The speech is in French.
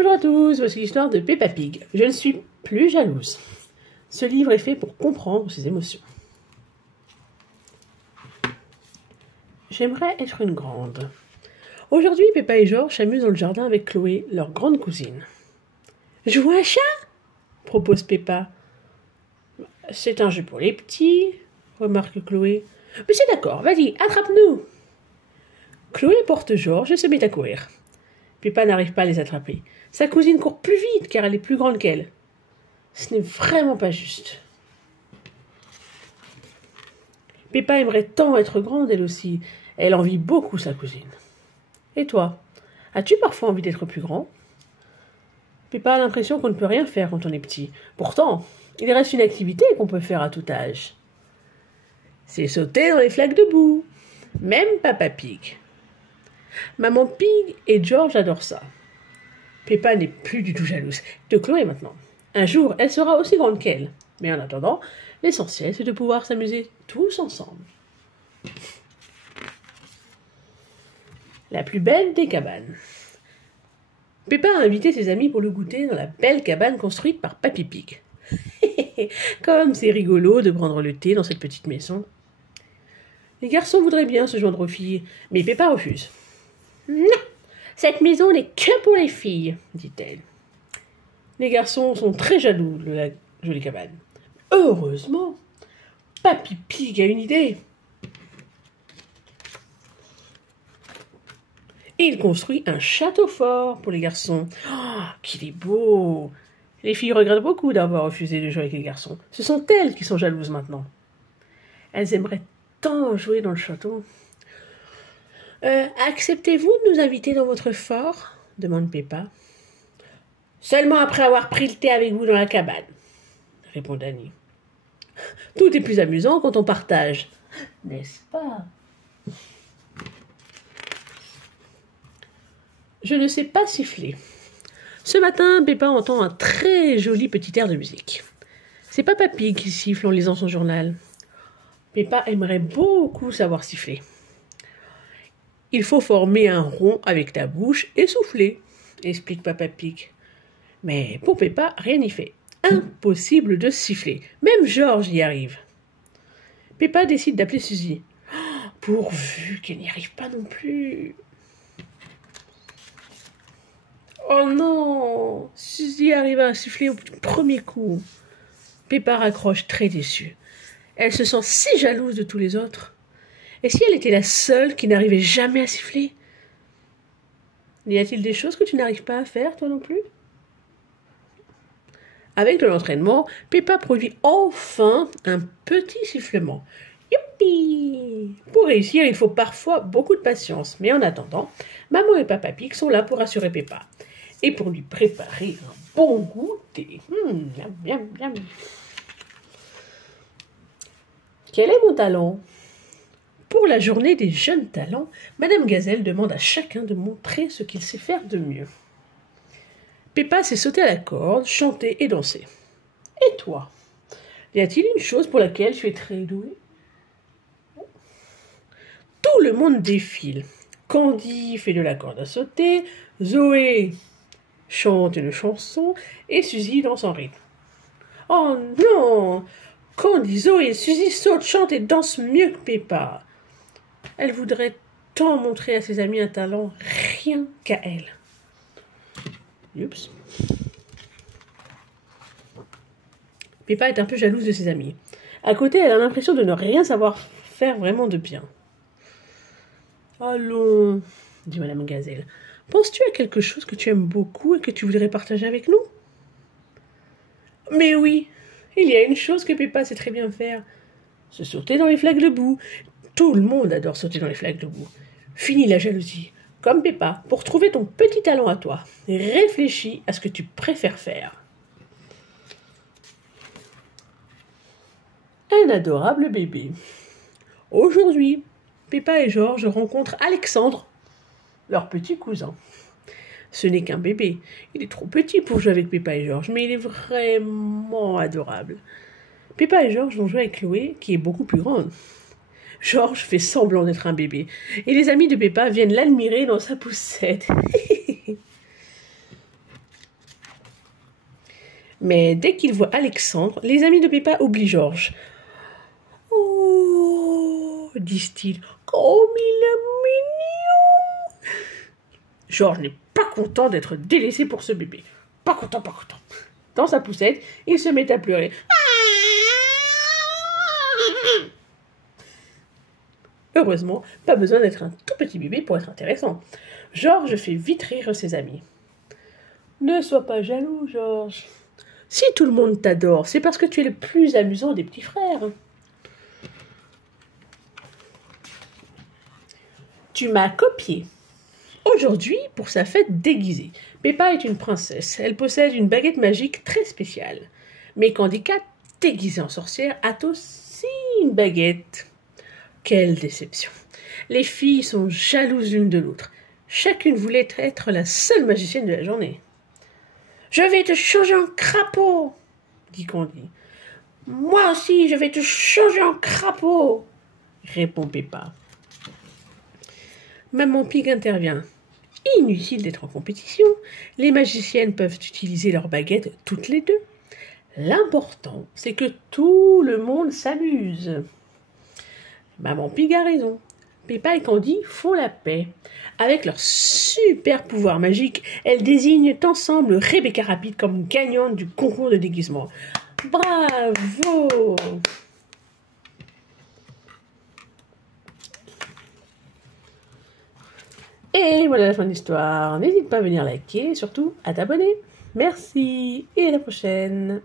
Bonjour à tous, voici l'histoire de Peppa Pig. Je ne suis plus jalouse. Ce livre est fait pour comprendre ses émotions. J'aimerais être une grande. Aujourd'hui, Peppa et George s'amusent dans le jardin avec Chloé, leur grande cousine. Jouer à un chat propose Peppa. C'est un jeu pour les petits, remarque Chloé. Mais c'est d'accord, vas-y, attrape-nous. Chloé porte George et se met à courir. Peppa n'arrive pas à les attraper. Sa cousine court plus vite car elle est plus grande qu'elle. Ce n'est vraiment pas juste. Peppa aimerait tant être grande elle aussi. Elle envie beaucoup sa cousine. Et toi, as-tu parfois envie d'être plus grand? Peppa a l'impression qu'on ne peut rien faire quand on est petit. Pourtant, il reste une activité qu'on peut faire à tout âge. C'est sauter dans les flaques de boue. Même Papa Pig. Maman Pig et George adorent ça. Peppa n'est plus du tout jalouse de Chloé maintenant. Un jour, elle sera aussi grande qu'elle. Mais en attendant, l'essentiel, c'est de pouvoir s'amuser tous ensemble. La plus belle des cabanes. Peppa a invité ses amis pour le goûter dans la belle cabane construite par Papy Pig. Comme c'est rigolo de prendre le thé dans cette petite maison. Les garçons voudraient bien se joindre aux filles, mais Peppa refuse. Non, cette maison n'est que pour les filles, dit-elle. Les garçons sont très jaloux de la jolie cabane. Heureusement, Papy Pig a une idée. Il construit un château fort pour les garçons. Oh, qu'il est beau! Les filles regrettent beaucoup d'avoir refusé de jouer avec les garçons. Ce sont elles qui sont jalouses maintenant. Elles aimeraient tant jouer dans le château. Acceptez-vous de nous inviter dans votre fort? Demande Peppa. Seulement après avoir pris le thé avec vous dans la cabane, répond Danny. Tout est plus amusant quand on partage, n'est-ce pas? Je ne sais pas siffler. Ce matin, Peppa entend un très joli petit air de musique. C'est Papa Pig qui siffle en lisant son journal. Peppa aimerait beaucoup savoir siffler. Il faut former un rond avec ta bouche et souffler, explique Papa Pig. Mais pour Peppa, rien n'y fait. Impossible de siffler. Même George y arrive. Peppa décide d'appeler Suzy. Pourvu qu'elle n'y arrive pas non plus. Oh non! Suzy arrive à siffler au premier coup. Peppa raccroche très déçue. Elle se sent si jalouse de tous les autres. Et si elle était la seule qui n'arrivait jamais à siffler? Y a-t-il des choses que tu n'arrives pas à faire, toi non plus? Avec de l'entraînement, Peppa produit enfin un petit sifflement. Youpi! Pour réussir, il faut parfois beaucoup de patience. Mais en attendant, maman et Papa Pig sont là pour rassurer Peppa. Et pour lui préparer un bon goûter. Miam, miam, miam. Quel est mon talent? Pour la journée des jeunes talents, Madame Gazelle demande à chacun de montrer ce qu'il sait faire de mieux. Peppa sait sauter à la corde, chanter et danser. Et toi? Y a-t-il une chose pour laquelle tu es très douée? Tout le monde défile. Candy fait de la corde à sauter, Zoé chante une chanson et Suzy danse en rythme. Oh non! Candy, Zoé et Suzy sautent, chantent et dansent mieux que Peppa. Elle voudrait tant montrer à ses amis un talent rien qu'à elle. Oups. Peppa est un peu jalouse de ses amis. À côté, elle a l'impression de ne rien savoir faire vraiment de bien. Allons, dit Madame Gazelle. Penses-tu à quelque chose que tu aimes beaucoup et que tu voudrais partager avec nous? Mais oui, il y a une chose que Peppa sait très bien faire. Se sauter dans les flaques de boue. Tout le monde adore sauter dans les flaques de boue. Finis la jalousie. Comme Peppa, pour trouver ton petit talent à toi, réfléchis à ce que tu préfères faire. Un adorable bébé. Aujourd'hui, Peppa et George rencontrent Alexandre, leur petit cousin. Ce n'est qu'un bébé. Il est trop petit pour jouer avec Peppa et George, mais il est vraiment adorable. Peppa et George vont jouer avec Chloé, qui est beaucoup plus grande. George fait semblant d'être un bébé, et les amis de Peppa viennent l'admirer dans sa poussette. Mais dès qu'ils voient Alexandre, les amis de Peppa oublient Georges. « Oh » disent-ils, « comme il est mignon !» Georges n'est pas content d'être délaissé pour ce bébé. Pas content, pas content. Dans sa poussette, il se met à pleurer. Heureusement, pas besoin d'être un tout petit bébé pour être intéressant. Georges fait vite rire ses amis. Ne sois pas jaloux, Georges. Si tout le monde t'adore, c'est parce que tu es le plus amusant des petits frères. Tu m'as copié. Aujourd'hui, pour sa fête déguisée, Peppa est une princesse. Elle possède une baguette magique très spéciale. Mais Candy Cat, déguisée en sorcière, a aussi une baguette. Quelle déception! Les filles sont jalouses l'une de l'autre. Chacune voulait être la seule magicienne de la journée. « Je vais te changer en crapaud !» dit Candy. « Moi aussi, je vais te changer en crapaud !» répond Peppa. Maman Pig intervient. Inutile d'être en compétition. Les magiciennes peuvent utiliser leurs baguettes toutes les deux. L'important, c'est que tout le monde s'amuse. Maman Pig a raison. Peppa et Candy font la paix. Avec leur super pouvoir magique, elles désignent ensemble Rebecca Rapide comme gagnante du concours de déguisement. Bravo! Et voilà la fin de l'histoire. N'hésite pas à venir liker et surtout à t'abonner. Merci et à la prochaine.